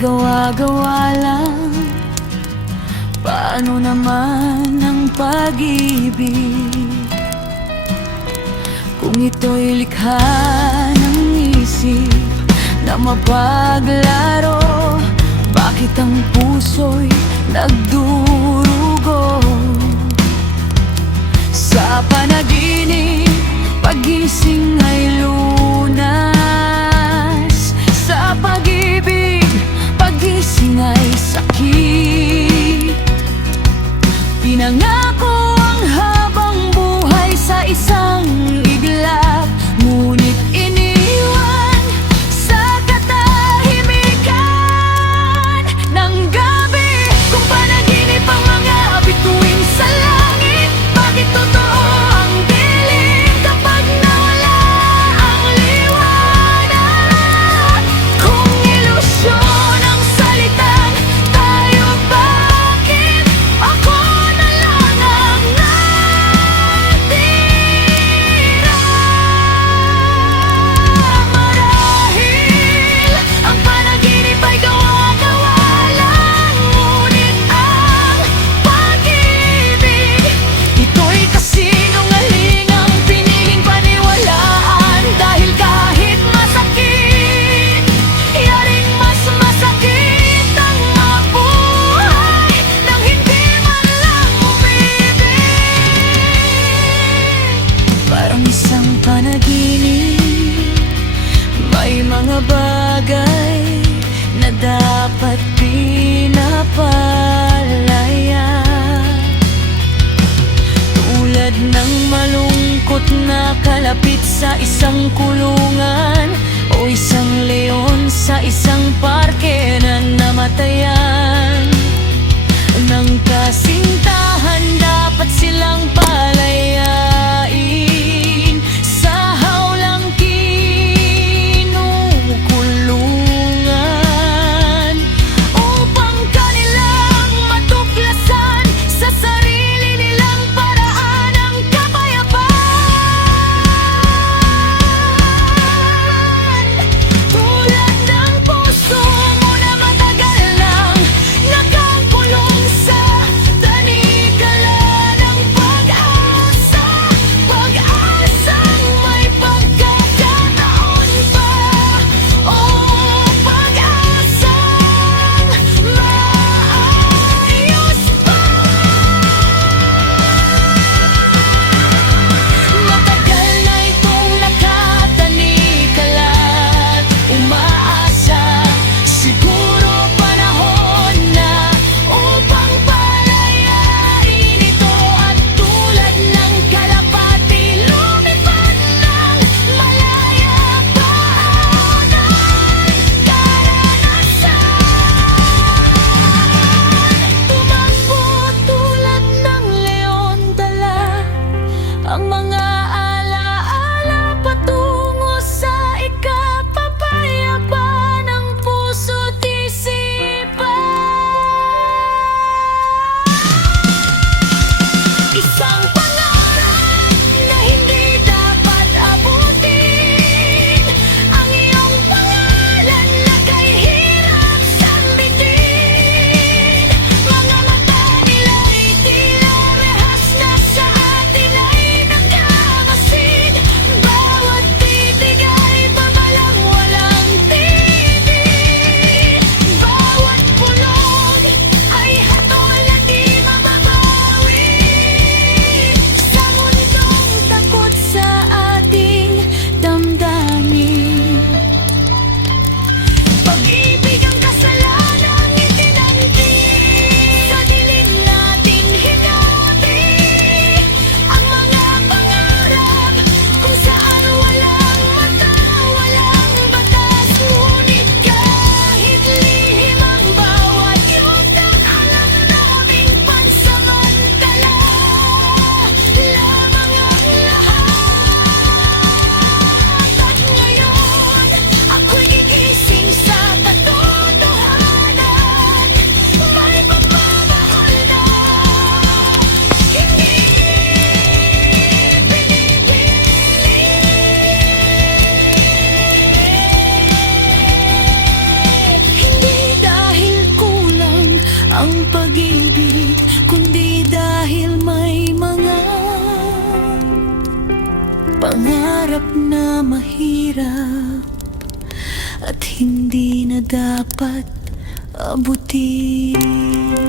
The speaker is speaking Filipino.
gawa-gawa lang. Paano naman ang pag-ibig kung ito'y likha ng isip na mapaglaro? Bakit ang puso'y nagdurugo sa panaginip? Pagising ay lunas. Sa pag-ibig, pagising ay sakit. Pinangako ang habang buhay sa isang iglap, ngunit iniwan sa katahimikan ng gabi. Kung panaginip ang mga bituin sa langit, bakit totoo ang dilim kapag nawala ang liwanag? Kung ilusyon ang salitang tayo, bakit ako na lang ang natira? Marahil ang panaginip ay gawa-gawa lang, ngunit ang pag-ibig, ito'y kasinungalingang piniling paniwalaan. Dahil kahit masakit, yaring mas masakit ang mabuhay nang hindi man lang umibig. Parang isang panaginip, may mga bagay na dapat pinapalaya, tulad ng malungkot na kalapit sa isang kulungan, o isang leon sa isang parke na namatayan. Ng kasintahan dapat silang palayain, sa hawlang kinukulungan, upang kanilang matuklasan sa sarili nilang paraan ang kapayapaan. Tulad ng puso mo na matagal nang nakakulong sa tanim pangarap na mahirap at hindi na dapat abutin.